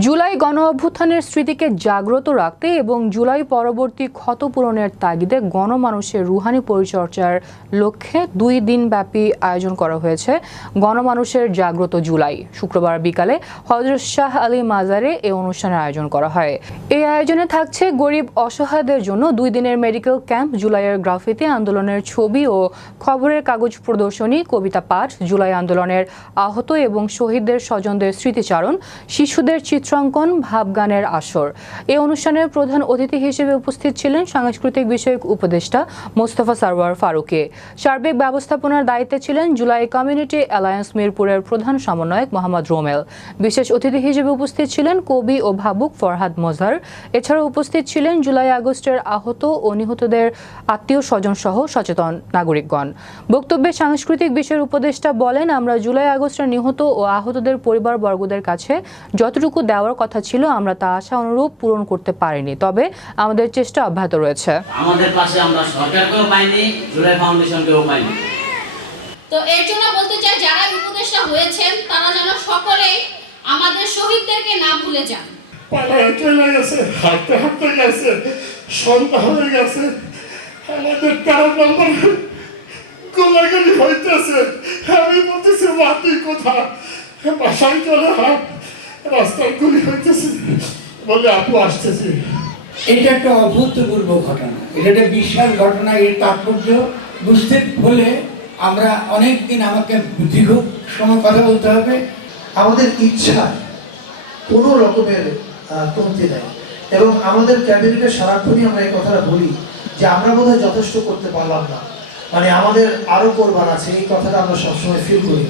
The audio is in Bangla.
জুলাই গণ অভ্যুত্থানের স্মৃতিকে জাগ্রত রাখতে এবং জুলাই পরবর্তী ক্ষতপূরণের তাগিদে গণমানুষের রুহানি পরিচর্যার লক্ষ্যে 2 দিনব্যাপী আয়োজন করা হয়েছে গণমানুষের জাগ্রত জুলাই। শুক্রবার বিকালে হযরত শাহ আলী মাজারে এই অনুষ্ঠানের আয়োজন করা হয়। এই আয়োজনে থাকছে গরিব অসহায়দের জন্য 2 দিনের মেডিকেল ক্যাম্প, জুলাইয়ের গ্রাফিতি আন্দোলনের ছবি ও খবরের কাগজ প্রদর্শনী, কবিতা পাঠ, জুলাই আন্দোলনের আহত এবং শহীদদের স্বজনদের স্মৃতিচারণ, শিশুদের চিত্রাঙ্কন, ভাবগানের আসর। এই অনুষ্ঠানের প্রধান অতিথি হিসেবে উপস্থিত ছিলেন সাংস্কৃতিক বিষয়ক উপদেষ্টা মোস্তফা সরওয়ার ফারুকী। সার্বিক ব্যবস্থাপনার দায়িত্বে ছিলেন জুলাই কমিউনিটি অ্যালায়েন্স মিরপুরের প্রধান সমন্বয়ক মোহাম্মদ রোমেল। বিশেষ অতিথি হিসেবে উপস্থিত ছিলেন কবি ও ভাবুক ফরহাদ মজহার। এছাড়াও উপস্থিত ছিলেন জুলাই আগস্টের আহত ও নিহতদের আত্মীয় স্বজন সহ সচেতন নাগরিকগণ। বক্তব্যে সাংস্কৃতিক বিষয়ের উপদেষ্টা বলেন, আমরা জুলাই আগস্টের নিহত ও আহতদের পরিবারবর্গদের কাছে যতটুকু দেওয়ার কথা ছিল আমরা তা আশা অনুরূপ পূরণ করতে পারিনি, তবে আমাদের চেষ্টা অব্যাহত রয়েছে। আমাদের পাশে আমরা সরকারকেও পাইনি, জুলাই ফাউন্ডেশনকেও পাইনি। তো এর জন্য বলতে চাই, যারা উপদেষ্টা হয়েছেন তারা যেন সকলেই আমাদের শহীদদেরকে না ভুলে যান। পালায় চলে গেছে, হাঁটতে হাঁটতে গেছে, সন্ধ্যা হয়ে গেছে, আমাদের 13 নম্বর গোলাগুলি হইতেছে। আমি বলতেছি, মা তুই কোথায়? বাসায় চলে হাঁট, রাস্তায় গুলি হইতেছে। বলে আপু আসতেছি। এটা একটা অভূতপূর্ব ঘটনা, এটা একটা বিশাল ঘটনা। এর তাৎপর্য বুঝতে হলে আমরা অনেকদিন, আমাকে দীর্ঘ সময় কথা বলতে হবে। আমাদের ইচ্ছা কোনো রকমের কমতি নাই, এবং আমাদের ক্যাবিনেটের সারাক্ষণই আমরা এই কথাটা বলি যে আমরা বোধহয় যথেষ্ট করতে পারলাম না, মানে আমাদের আরো করবার আছে, এই কথাটা আমরা সবসময় ফিল করি।